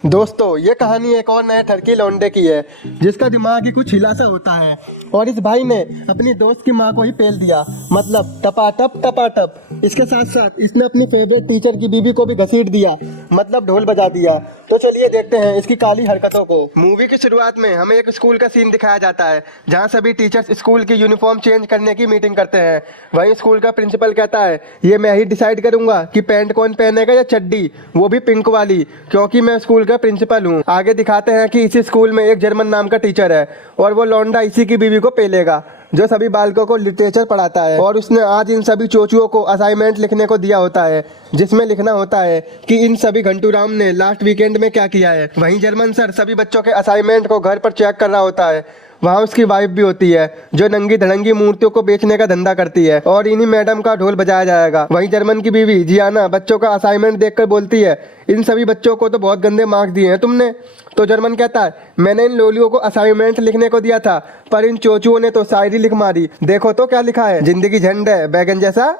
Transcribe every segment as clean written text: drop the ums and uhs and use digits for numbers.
दोस्तों ये कहानी एक और नए ठरकी लौंडे की है जिसका दिमाग ही कुछ हिलासा होता है। और इस भाई ने अपनी दोस्त की माँ को ही पेल दिया, मतलब टपाटप टपाटप। इसके साथ साथ इसने अपनी फेवरेट टीचर की बीवी को भी घसीट दिया, मतलब ढोल बजा दिया। तो चलिए देखते हैं इसकी काली हरकतों को। मूवी की शुरुआत में हमें एक स्कूल का सीन दिखाया जाता है जहाँ सभी टीचर्स स्कूल की यूनिफॉर्म चेंज करने की मीटिंग करते हैं। वहीं स्कूल का प्रिंसिपल कहता है ये मैं ही डिसाइड करूंगा कि पैंट कौन पहनेगा या चड्डी, वो भी पिंक वाली, क्योंकि मैं स्कूल का प्रिंसिपल हूँ। आगे दिखाते हैं कि इसी स्कूल में एक जर्मन नाम का टीचर है और वो लौंडा इसी की बीवी को पेलेगा जो सभी बालकों को लिटरेचर पढ़ाता है। और उसने आज इन सभी चोचुओं को असाइनमेंट लिखने को दिया होता है जिसमें लिखना होता है कि इन सभी घंटूराम ने लास्ट वीकेंड में क्या किया है। वहीं जर्मन सर सभी बच्चों के असाइनमेंट को घर पर चेक कर रहा होता है। वहाँ उसकी वाइफ भी होती है जो नंगी धड़ंगी मूर्तियों को बेचने का धंधा करती है और इन्हीं मैडम का ढोल बजाया जाएगा। वहीं जर्मन की बीवी जियाना बच्चों का असाइनमेंट देखकर बोलती है इन सभी बच्चों को तो बहुत गंदे मार्क्स दिए हैं तुमने। तो जर्मन कहता है मैंने इन लोलियों को असाइनमेंट लिखने को दिया था पर इन चोचुओं ने तो शायरी लिख मारी। देखो तो क्या लिखा है, जिंदगी झंड है बैगन जैसा,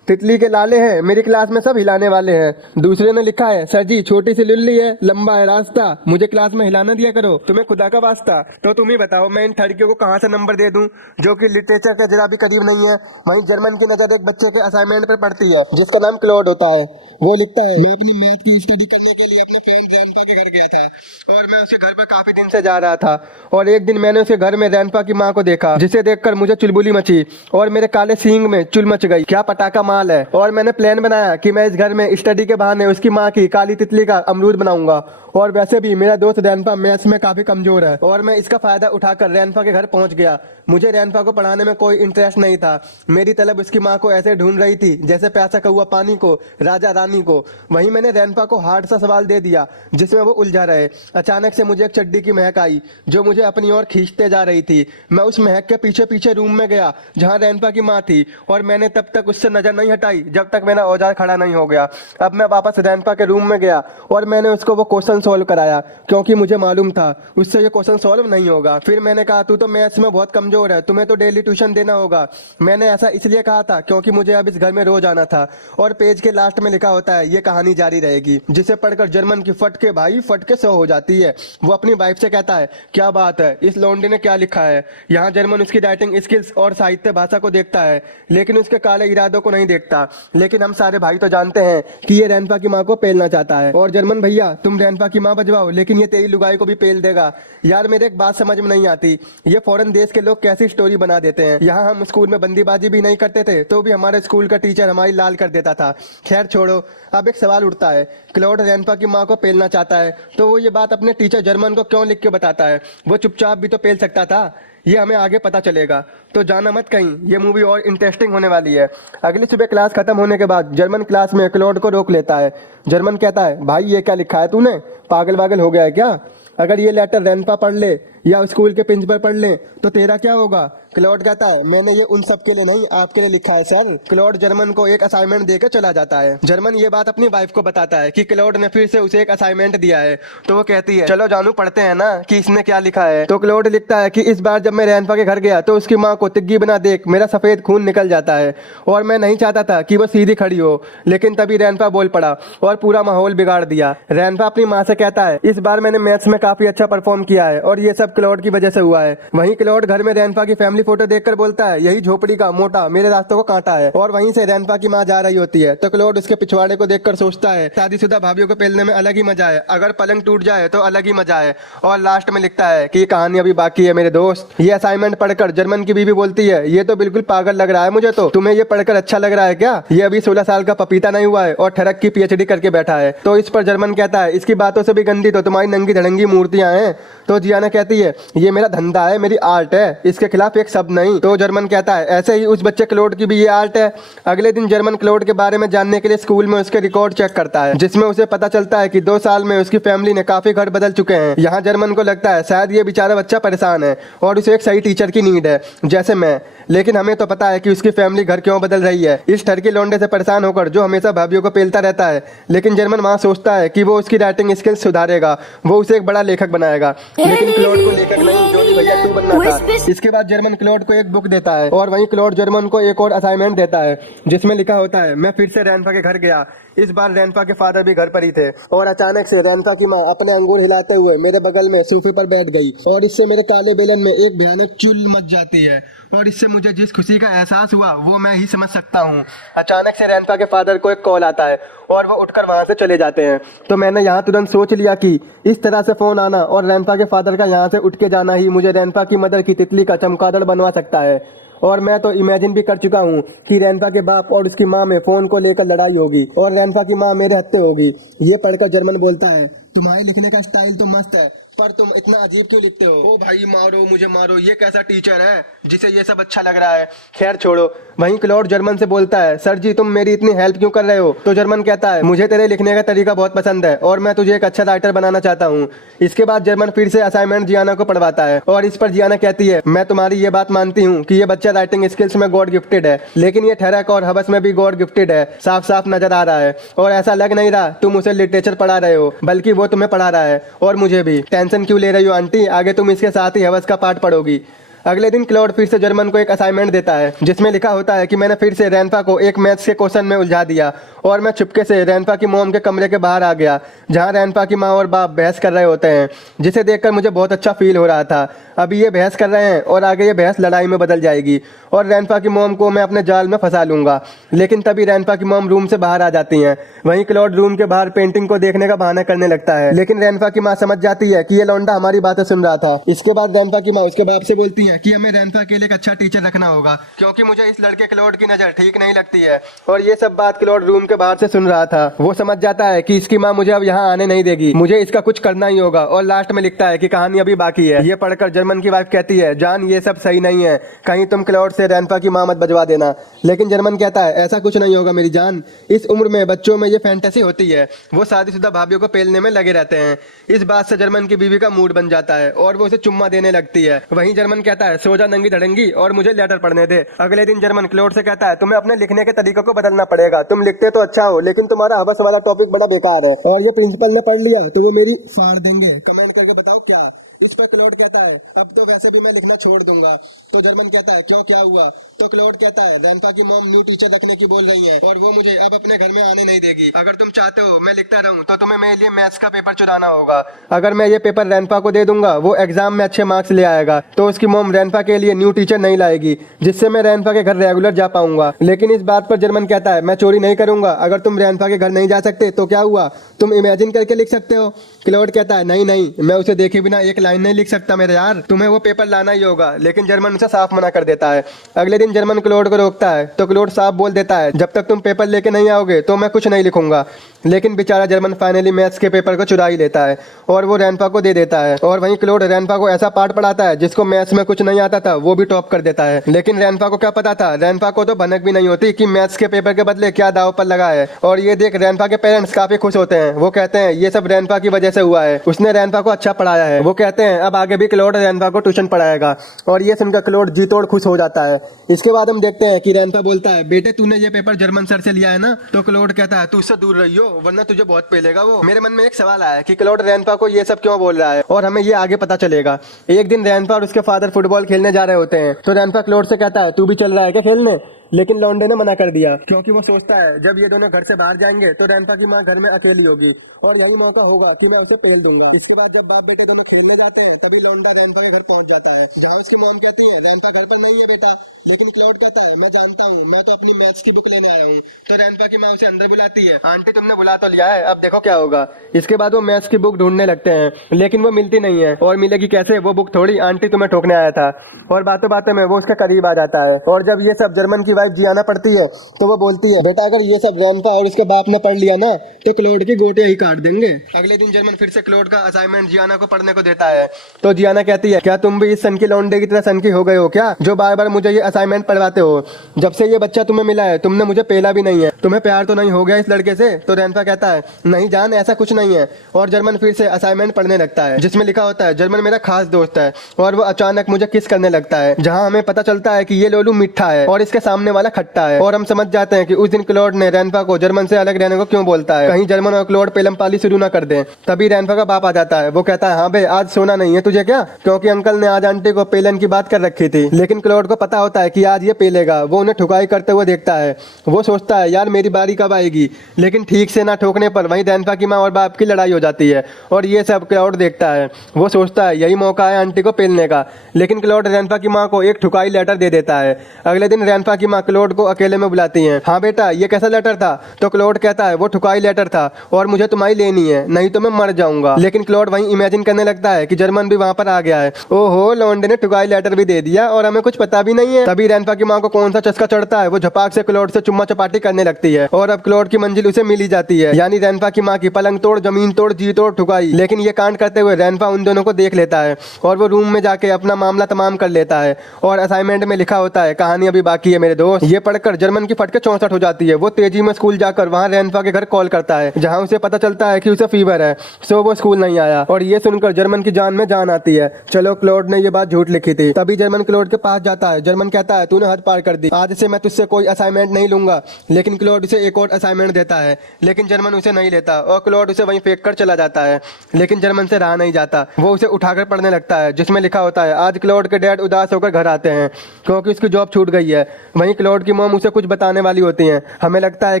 तितली के लाले हैं, मेरी क्लास में सब हिलाने वाले हैं। दूसरे ने लिखा है सर जी छोटी सी लुल्ली है, लंबा है रास्ता, मुझे क्लास में हिलाना दिया करो, तुम्हें खुदा का वास्ता। तो तुम ही बताओ मैं इन ठड़कियों को कहाँ से नंबर दे दूं जो कि लिटरेचर के जरा भी करीब नहीं है। वहीं जर्मन की नजर एक बच्चे के असाइनमेंट पर पड़ती है जिसका नाम क्लॉड होता है। वो लिखता है मैं अपनी मैथ की स्टडी करने के लिए अपने फ्रेंड रैनपा के घर गया था और मैं उसके घर पर काफी दिन से जा रहा था और एक दिन मैंने उसके घर में रैनपा की माँ को देखा जिसे देखकर मुझे चुलबुली मची और मेरे काले सींग में चुल मच गई। क्या पटाखा माल है। और मैंने प्लान बनाया कि मैं इस घर में स्टडी के बहाने उसकी माँ की काली तितली का अमरूद बनाऊंगा। और वैसे भी मेरा दोस्त रैनपा मैथ्स में काफी कमजोर है और मैं इसका फायदा उठाकर रैनपा के घर पहुंच गया। मुझे रैनपा को पढ़ाने में कोई इंटरेस्ट नहीं था, मेरी तलब उसकी माँ को ऐसे ढूंढ रही थी जैसे प्यासा कौआ पानी को, राजा रानी को। वहीं मैंने रैनपा को हार्ड सा सवाल दे दिया जिसमें वो उलझा रहे। अचानक से मुझे एक चड्डी की महक आई जो मुझे अपनी ओर खींचते जा रही थी। मैं उस महक के पीछे पीछे रूम में गया जहाँ रैनपा की माँ थी और मैंने तब तक उससे नजर नहीं हटाई जब तक मेरा औजार खड़ा नहीं हो गया। अब मैं वापस रैनपा के रूम में गया और मैंने उसको वो क्वेश्चन सोल्व कराया क्योंकि मुझे मालूम था उससे ये क्वेश्चन सोल्व नहीं होगा। फिर मैंने कहा तू तो मैथ्स में बहुत कमजोर है, तुम्हें तो डेली ट्यूशन देना होगा। मैंने ऐसा इसलिए कहा था क्योंकि मुझे अब इस घर में रोज आना था। और पेज के लास्ट में लिखा होता है ये कहानी जारी रहेगी, जिसे पढ़कर जर्मन की फट के भाई फट के 100 हो जाती है। वो अपनी वाइफ से कहता है क्या बात है, इस लौंडे ने क्या लिखा है। यहाँ जर्मन उसकी राइटिंग स्किल्स और साहित्य भाषा को देखता है लेकिन उसके काले इरादों को नहीं देखता। लेकिन हम सारे भाई तो जानते हैं कि ये रैनपा की माँ को पेलना चाहता है। और जर्मन भैया तुम रैनपा की माँ बजवाओ लेकिन ये तेरी लुगाई को भी पेल देगा। यार मेरे एक बात समझ में नहीं आती, ये फॉरेन देश के लोग कैसी स्टोरी बना देते हैं। यहाँ हम स्कूल में बंदीबाजी भी नहीं करते थे तो भी हमारे स्कूल का टीचर हमारी लाल कर देता था। खैर छोड़ो, अब एक सवाल उठता है क्लॉड रैनपा की माँ को पेलना चाहता है तो वो ये बात अपने टीचर जर्मन को क्यों लिख के बताता है। वो चुपचाप भी तो पेल सकता था। ये हमें आगे पता चलेगा, तो जाना मत कहीं, ये मूवी और इंटरेस्टिंग होने वाली है। अगली सुबह क्लास खत्म होने के बाद जर्मन क्लास में क्लॉड को रोक लेता है। जर्मन कहता है भाई ये क्या लिखा है तूने, पागल वागल हो गया है क्या। अगर ये लेटर रैनपा पढ़ ले या स्कूल के प्रिंसिपल पढ़ ले तो तेरा क्या होगा। क्लॉड कहता है मैंने ये उन सब के लिए नहीं आपके लिए लिखा है सर। क्लॉड जर्मन को एक असाइनमेंट देकर चला जाता है। जर्मन ये बात अपनी वाइफ को बताता है कि क्लॉड ने फिर से उसे एक असाइनमेंट दिया है। तो वो कहती है चलो जानू पढ़ते हैं ना कि इसने क्या लिखा है। तो क्लॉड लिखता है कि इस बार जब मैं रैनपा के घर गया तो उसकी माँ को तिग्गी बना देख मेरा सफेद खून निकल जाता है और मैं नहीं चाहता था कि वो सीधी खड़ी हो, लेकिन तभी रैनपा बोल पड़ा और पूरा माहौल बिगाड़ दिया। रैनपा अपनी माँ से कहता है इस बार मैंने मैथ्स में काफी अच्छा परफॉर्म किया है और ये सब क्लॉड की वजह से हुआ है। वहीं क्लॉड घर में रैनपा की फैमिली फोटो देखकर बोलता है यही झोपड़ी का मोटा मेरे रास्तों को कांटा है। और वहीं से रैनपा की माँ जा रही होती है तो क्लॉड उसके पिछवाड़े को देखकर सोचता है शादीशुदा भाभीियों को पेलने में अलग ही मजा है, अगर पलंग टूट जाए तो अलग ही मजा है। और लास्ट में लिखता है कि ये कहानी अभी बाकी है मेरे दोस्त। ये असाइनमेंट पढ़कर जर्मन की बीवी बोलती है ये तो बिल्कुल पागल लग रहा है मुझे, तो तुम्हें ये पढ़कर अच्छा लग रहा है क्या। ये अभी 16 साल का पपीता नहीं हुआ है और ठरक की पीएचडी करके बैठा है। तो इस पर जर्मन कहता है इसकी बातों से भी गंदी तो तुम्हारी नंगी धड़ंगी मूर्तियां हैं। तो जियाना कहती है ये मेरा धंधा है, मेरी आर्ट है, इसके खिलाफ एक शब्द नहीं। तो जर्मन कहता है ऐसे ही उस बच्चे क्लॉड की भी ये आर्ट है। अगले दिन जर्मन क्लॉड के बारे में जानने के लिए स्कूल में उसके रिकॉर्ड चेक करता है जिसमें उसे पता चलता है कि 2 साल में उसकी फैमिली ने काफी घर बदल चुके हैं। यहाँ जर्मन को लगता है शायद ये बेचारा बच्चा परेशान है और उसे एक सही टीचर की नीड है जैसे मैं। लेकिन हमें तो पता है कि उसकी फैमिली घर क्यों बदल रही है, इस ठरकी लौंडे से परेशान होकर जो हमेशा भाभीियों को पेलता रहता है। लेकिन जर्मन वहाँ सोचता है कि वो उसकी राइटिंग स्किल्स सुधारेगा, वो उसे एक बड़ा लेखक बनाएगा। लेकिन क्लॉड को लेखक नहीं जो भैया तू बनना था। इसके बाद जर्मन क्लॉड को एक बुक देता है और वहीं क्लॉड जर्मन को एक और असाइनमेंट देता है जिसमें लिखा होता है, मैं फिर से रैनफा के घर गया। इस बार रैनफा के फादर भी घर पर ही थे और अचानक से रैनफा की माँ अपने अंगूर हिलाते हुए मेरे बगल में सोफे पर बैठ गई और इससे मेरे काले बेलन में एक भयानक चुल मच जाती है और इससे मुझे जिस खुशी का एहसास हुआ वो मैं ही समझ सकता हूँ। अचानक से रैनफा के फादर को एक कॉल आता है और वो उठकर वहां से चले जाते हैं। तो मैंने यहाँ तुरंत सोच लिया कि इस तरह से फोन आना और रैनफा के फादर का यहाँ से उठ के जाना ही मुझे रैनफा की मदर की तितली का चमगादड़ बनवा सकता है। और मैं तो इमेजिन भी कर चुका हूँ कि रैनफा के बाप और उसकी माँ में फोन को लेकर लड़ाई होगी और रैनफा की माँ मेरे हत्थे होगी। ये पढ़कर जर्मन बोलता है, तुम्हारे लिखने का स्टाइल तो मस्त है पर तुम इतना अजीब क्यों लिखते हो? ओ भाई मारो मुझे मारो, ये कैसा टीचर है जिसे ये सब अच्छा लग रहा है। खैर छोड़ो। वहीं क्लॉड जर्मन से बोलता है, सर जी तुम मेरी इतनी हेल्प क्यों कर रहे हो? तो जर्मन कहता है, मुझे तेरे लिखने का तरीका बहुत पसंद है और मैं तुझे एक अच्छा राइटर बनाना चाहता हूँ। इसके बाद जर्मन फिर से असाइनमेंट जियाना को पढ़वाता है और इस पर जियाना कहती है, मैं तुम्हारी ये बात मानती हूँ कि ये बच्चा राइटिंग स्किल्स में गॉड गिफ्टेड है, लेकिन ये ठहरक और हवस में भी गॉड गिफ्टेड है। साफ साफ नजर आ रहा है और ऐसा लग नहीं रहा तुम उसे लिटरेचर पढ़ा रहे हो बल्कि वो तुम्हें पढ़ा रहा है। और मुझे भी। टेंशन क्यों ले रही हो आंटी, आगे तुम इसके साथ ही हवस का पाठ पढ़ोगी। अगले दिन क्लॉड फिर से जर्मन को एक असाइनमेंट देता है जिसमें लिखा होता है कि मैंने फिर से रैनफा को एक मैथ्स के क्वेश्चन में उलझा दिया और मैं चुपके से रैनफा की मॉम के कमरे के बाहर आ गया जहां रैनफा की माँ और बाप बहस कर रहे होते हैं, जिसे देखकर मुझे बहुत अच्छा फील हो रहा था। अभी ये बहस कर रहे हैं और आगे ये बहस लड़ाई में बदल जाएगी और रैनफा की मॉम को मैं अपने जाल में फंसा लूंगा। लेकिन तभी रैनफा की मॉम रूम से बाहर आ जाती हैं। वहीं क्लॉड रूम के बाहर पेंटिंग को देखने का बहाना करने लगता है, लेकिन रैनफा की माँ समझ जाती है कि ये लौंडा हमारी बातें सुन रहा था। इसके बाद रैनफा की माँ उसके बाप से बोलती है कि हमें रैनफा के लिए एक अच्छा टीचर रखना होगा क्योंकि मुझे इस लड़के क्लॉड की नजर ठीक नहीं लगती है। और ये सब बात क्लॉड रूम के बाहर से सुन रहा था। वो समझ जाता है कि इसकी माँ मुझे अब यहाँ आने नहीं देगी, मुझे इसका कुछ करना ही होगा। और लास्ट में लिखता है कि कहानी अभी बाकी है। ये पढ़कर जर्मन की वाइफ कहती है, जान ये सब सही नहीं है, कहीं तुम क्लॉड से रैनफा की माँ मत बजवा देना। लेकिन जर्मन कहता है, ऐसा कुछ नहीं होगा मेरी जान, इस उम्र में बच्चों में ये फैंटेसी होती है, वो शादीशुदा भाभीियों को पेलने में लगे रहते हैं। इस बात से जर्मन की बीवी का मूड बन जाता है और वो उसे चुम्मा देने लगती है। वहीं जर्मन कहता है, सो जा नंगी धड़ंगी और मुझे लेटर पढ़ने दे। अगले दिन जर्मन क्लॉड से कहता है, तुम्हें अपने लिखने के तरीकों को बदलना पड़ेगा, तुम लिखते तो अच्छा हो लेकिन तुम्हारा हवस वाला टॉपिक बड़ा बेकार है और ये प्रिंसिपल ने पढ़ लिया तो वो मेरी फाड़ देंगे। कमेंट करके बताओ क्या। इस पर क्लॉड कहता है, अब तो वैसे भी मैं लिखना छोड़ दूंगा। तो जर्मन कहता है, क्यों क्या हुआ? तो क्लॉड कहता है, रैनफा की मॉम न्यू टीचर रखने की बोल रही है और वो मुझे अब अपने घर में आने नहीं देगी। अगर तुम चाहते हो मैं लिखता रहूं तो तुम्हें मेरे लिए मैथ्स का पेपर चुराना होगा। अगर मैं ये पेपर रैनफा को दे दूंगा वो एग्जाम में अच्छे मार्क्स ले आएगा तो उसकी मॉम रैनफा के लिए न्यू टीचर नहीं लाएगी, जिससे मैं रैनफा के घर रेगुलर जा पाऊंगा। लेकिन इस बात पर जर्मन कहता है, मैं चोरी नहीं करूंगा, अगर तुम रैनफा के घर नहीं जा सकते तो क्या हुआ, तुम इमेजिन करके लिख सकते हो। क्लॉड कहता है, नहीं नहीं, मैं उसे देखे बिना एक लाइन नहीं लिख सकता मेरे यार, तुम्हें वो पेपर लाना ही होगा। लेकिन जर्मन उसे साफ मना कर देता है। अगले दिन जर्मन क्लॉड को रोकता है तो क्लॉड साफ बोल देता है, जब तक तुम पेपर लेके नहीं आओगे तो मैं कुछ नहीं लिखूंगा। लेकिन बेचारा जर्मन फाइनली मैथ्स के पेपर को चुरा ही लेता है और वो रैनफा को दे देता है। और वहीं क्लॉड रैनफा को ऐसा पाठ पढ़ाता है जिसको मैथ्स में कुछ नहीं आता था वो भी टॉप कर देता है। लेकिन रैनफा को क्या पता था, रैनफा को तो भनक भी नहीं होती कि मैथ्स के पेपर के बदले क्या दाव पर लगा है। और ये देख रैनफा के पेरेंट्स काफी खुश होते हैं। वो कहते हैं ये सब रैनफा की वजह से हुआ है, उसने रैनफा को अच्छा पढ़ाया है। वो कहते हैं अब आगे भी क्लॉड रैनफा को ट्यूशन पढ़ाएगा और ये सुनकर क्लॉड जी तोड़ खुश हो जाता है। इसके बाद हम देखते हैं कि रैनफा बोलता है, बेटे तूने ये पेपर जर्मन सर से लिया है ना? तो क्लॉड कहता है, तू उससे दूर रही हो वरना तुझे बहुत पेलेगा वो। मेरे मन में एक सवाल आया कि क्लॉड रैनफा को ये सब क्यों बोल रहा है और हमें ये आगे पता चलेगा। एक दिन रैनफा और उसके फादर फुटबॉल खेलने जा रहे होते हैं तो रैनफा क्लॉड से कहता है, तू भी चल रहा है क्या खेलने? लेकिन लौंडे ने मना कर दिया क्योंकि वो सोचता है जब ये दोनों घर से बाहर जाएंगे तो रैनफा की माँ घर में अकेली होगी और यही मौका होगा कि मैं उसे पेल दूंगा। इसके बाद जब बाप बेटे दोनों खेलने जाते हैं तभी लौंडा रैनफा के घर पहुंच जाता है जहाँ उसकी मॉम कहती है, रैनफा घर पर नहीं है बेटा। लेकिन क्लॉड कहता है, मैं जानता हूँ, मैं तो अपनी मैथ्स की बुक लेने आया हूँ। तो रैनफा की माँ उसे अंदर बुलाती है, आंटी तुमने बुला तो लिया है, अब देखो क्या होगा। इसके बाद वो मैथ्स की बुक ढूंढने लगते हैं लेकिन वो मिलती नहीं है और मिलेगी कैसे, वो बुक थोड़ी आंटी तुम्हें ठोकने आया था। और बातों बातों में वो उसके करीब आ जाता है और जब ये सब जर्मन की वाइफ जियाना पड़ती है तो वो बोलती है, बेटा अगर ये सब रैनफा और उसके बाप ने पढ़ लिया ना तो क्लॉड की गोटियां ही काट देंगे। अगले दिन जर्मन फिर से क्लॉड का असाइनमेंट जियाना को पढ़ने को देता है तो जियाना कहती है, क्या तुम भी इस सन की लौंडे की तरह सन की हो गए हो क्या, जो बार बार मुझे ये असाइनमेंट पढ़वाते हो? जब से ये बच्चा तुम्हें मिला है तुमने मुझे पेला भी नहीं है, तुम्हें प्यार तो नहीं हो गया इस लड़के से? तो रैनफा कहता है, नहीं जान ऐसा कुछ नहीं है। और जर्मन फिर से असाइनमेंट पढ़ने लगता है जिसमें लिखा होता है, जर्मन मेरा खास दोस्त है और वो अचानक मुझे किस करने लगता है, जहाँ हमें पता चलता है कि ये लोलू मिठा है और इसके सामने वाला खट्टा है। और हम समझ जाते हैं कि उस दिन क्लॉड ने रैनफा को जर्मन से अलग रहने को क्यों बोलता है, कहीं जर्मन और क्लॉड पेलम पाली शुरू ना कर दें। तभी रैनफा का बाप आ जाता है। वो कहता है हाँ बे आज सोना नहीं है तुझे क्या, क्योंकि अंकल ने आज आंटी को पेलन की बात कर रखी थी। लेकिन क्लॉड को पता होता है कि आज ये पेलेगा। वो उन्हें ठुकाई करते हुए देखता है। वो सोचता है यार मेरी बारी कब आएगी, लेकिन ठीक से ना ठोकने पर वहीं रैनफा की माँ और बाप की लड़ाई हो जाती है। और ये सब क्लॉड देखता है। वो सोचता है यही मौका है आंटी को पेलने का, लेकिन क्लॉड रैनफा की माँ को एक ठुकाई लेटर दे देता है। अगले दिन रैनफा की माँ क्लॉड को अकेले में बुलाती है। हाँ बेटा ये कैसा लेटर था? तो क्लॉड कहता है वो ठुकाई लेटर था और मुझे तुम्हारी लेनी है, नहीं तो मैं मर जाऊंगा। लेकिन क्लॉड वहीं इमेजिन करने लगता है कि जर्मन भी वहां पर आ गया है। ओहो लौंडे ने ठुकाई लेटर भी दे दिया और हमें कुछ पता भी नहीं है। तभी रैनफा की माँ को कौन सा चस्का चढ़ता है, वो झपाक से क्लॉड से चुम्मा चपाटी करने लगती है और अब क्लॉड की मंजिल उसे मिल ही जाती है, यानी रैनफा की माँ की पलंग तोड़ जमीन तोड़ जी तोड़ ठुकाई। लेकिन ये कांड करते हुए रैनफा उन दोनों को देख लेता है और वो रूम में जाके अपना मामला तमाम कर लेता है। और असाइनमेंट में लिखा होता है कहानी अभी बाकी है मेरे दोस्त। ये पढ़कर जर्मन की फटके 64 हो जाती है। वो तेजी में स्कूल जाकर वहाँ रैनफा के घर कॉल करता है, जहाँ उसे पता चलता है कि उसे फीवर है, सो वो स्कूल नहीं आया। और ये सुनकर जर्मन की जान में जान आती है। चलो क्लॉड ने ये बात झूठ लिखी थी। तभी जर्मन क्लॉड के पास जाता है। जर्मन कहता है तूने हद पार कर दी, आज से मैं तुझसे कोई असाइनमेंट नहीं लूंगा। लेकिन क्लॉड उसे एक और असाइनमेंट देता है, लेकिन जर्मन उसे नहीं लेता और क्लॉड उसे वहीं फेंक कर चला जाता है। लेकिन जर्मन से रहा नहीं जाता। वो उसे उठाकर पढ़ने लगता है, जिसमें लिखा होता है आज क्लॉड के डैड उदास होकर घर आते हैं क्योंकि उसकी जॉब छूट गई है। वहीं क्लॉड की मॉम उसे कुछ बताने वाली होती है। हमें लगता है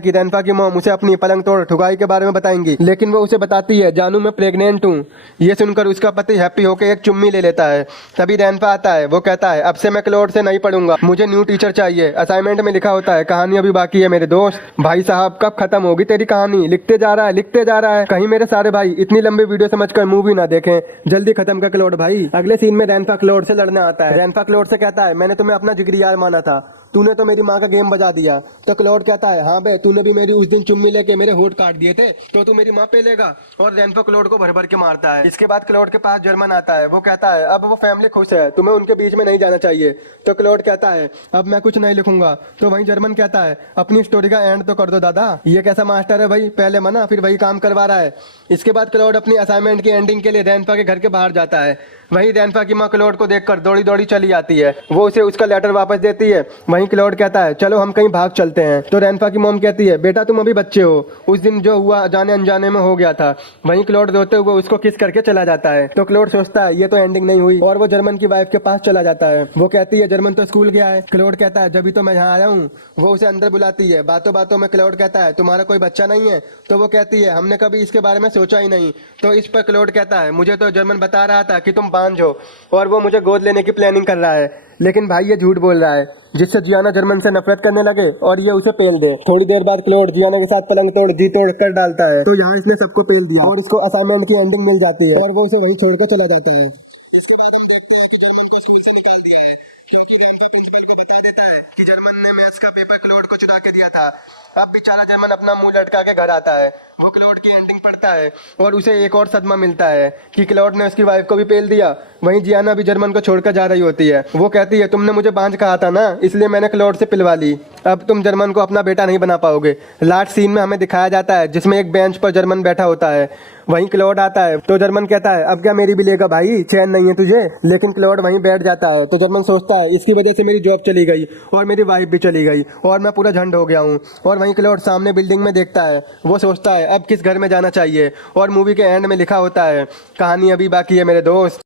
कि रैनफा की मॉम उसे अपनी पलंग तोड़ ठुकाई के बारे में बताएंगी, लेकिन वो उसे बताती है जानू मैं प्रेग्नेंट हूँ। ये सुनकर उसका पति हैप्पी होकर एक चुम्मी ले लेता है। तभी रैनफा आता है। वो कहता है अब से मैं क्लॉड से नहीं पढ़ूंगा, मुझे न्यू टीचर चाहिए। असाइनमेंट में लिखा होता है कहानी अभी बाकी है मेरे दोस्त। भाई साहब कब खत्म होगी तेरी कहानी? लिखते जा रहा है लिखते जा रहा है। कहीं मेरे सारे भाई इतनी लंबी वीडियो समझकर मूवी ना देखें, जल्दी खत्म कर क्लॉड भाई। अगले सीन में रैनफा क्लॉड से लड़ने आता है। रैनफा क्लॉड से कहता है मैंने तुम्हें अपना जिगरी यार माना था, तूने तो मेरी माँ का गेम बजा दिया। तो क्लॉड कहता है हाँ बे तूने भी मेरी उस दिन चुम्मी लेके मेरे होठ काट दिए थे, तो तू मेरी माँ पे लेगा। और रैनफा क्लॉड को भर भर के मारता है। इसके बाद क्लॉड के पास जर्मन आता है। वो कहता है अब वो फैमिली खुश है, तुम्हें उनके बीच में नहीं जाना चाहिए। तो क्लॉड कहता है अब मैं कुछ नहीं लिखूंगा। तो वहीं जर्मन कहता है अपनी स्टोरी का एंड तो कर दो दादा। ये कैसा मास्टर है भाई, पहले मना फिर वही काम करवा रहा है। इसके बाद क्लॉड अपनी असाइनमेंट की एंडिंग के लिए रैनफा के घर के बाहर जाता है। वहीं रैनफा की माँ क्लॉड को देखकर दौड़ी दौड़ी चली आती है। वो उसे उसका लेटर वापस देती है। वहीं क्लॉड कहता है चलो हम कहीं भाग चलते हैं। तो रैनफा की मॉम कहती है बेटा तुम अभी बच्चे हो, उस दिन जो हुआ जाने अनजाने में हो गया था। वहीं क्लॉड रोते हुए उसको किस करके चला जाता है। तो क्लॉड सोचता है ये तो एंडिंग नहीं हुई और वो जर्मन की वाइफ के पास चला जाता है। वो कहती है जर्मन तो स्कूल गया है। क्लॉड कहता है जब भी तो मैं यहाँ आया हूँ। वो उसे अंदर बुलाती है। बातों बातों में क्लॉड कहता है तुम्हारा कोई बच्चा नहीं है? तो वो कहती है हमने कभी इसके बारे में सोचा ही नहीं। तो इस पर क्लॉड कहता है मुझे तो जर्मन बता रहा था कि तुम बांझ हो और वो मुझे गोद लेने की प्लानिंग कर रहा है, लेकिन भाई ये झूठ बोल रहा है, जिससे जियाना जर्मन से नफरत करने लगे और ये उसे पेल दे। थोड़ी देर बाद क्लॉड जियाना के साथ पलंग तोड़ जी तोड़ कर डालता है। तो यहाँ इसने सबको पेल दिया और इसको असाइनमेंट की एंडिंग मिल जाती है और वो उसे वही छोड़कर चला जाता है। कि जर्मन ने मैथ्स का पेपर क्लॉड को चुरा के दिया था। अब बेचारा जर्मन अपना मुंह लटका के घर आता है। वो क्लॉड की एंडिंग पढ़ता है और उसे एक और सदमा मिलता है कि क्लॉड ने उसकी वाइफ को भी पेल दिया। वहीं जियाना भी जर्मन को छोड़कर जा रही होती है। वो कहती है तुमने मुझे बांझ कहा था ना, इसलिए मैंने क्लॉड से पिलवा ली। अब तुम जर्मन को अपना बेटा नहीं बना पाओगे। लास्ट सीन में हमें दिखाया जाता है जिसमें एक बेंच पर जर्मन बैठा होता है। वहीं क्लॉड आता है। तो जर्मन कहता है अब क्या मेरी भी लेगा भाई, चैन नहीं है तुझे? लेकिन क्लॉड वहीं बैठ जाता है। तो जर्मन सोचता है इसकी वजह से मेरी जॉब चली गई और मेरी वाइफ भी चली गई और मैं पूरा झंड हो गया हूँ। और वहीं क्लॉड सामने बिल्डिंग में देखता है। वो सोचता है अब किस घर में जाना चाहिए और मूवी के एंड में लिखा होता है कहानी अभी बाकी है मेरे दोस्त।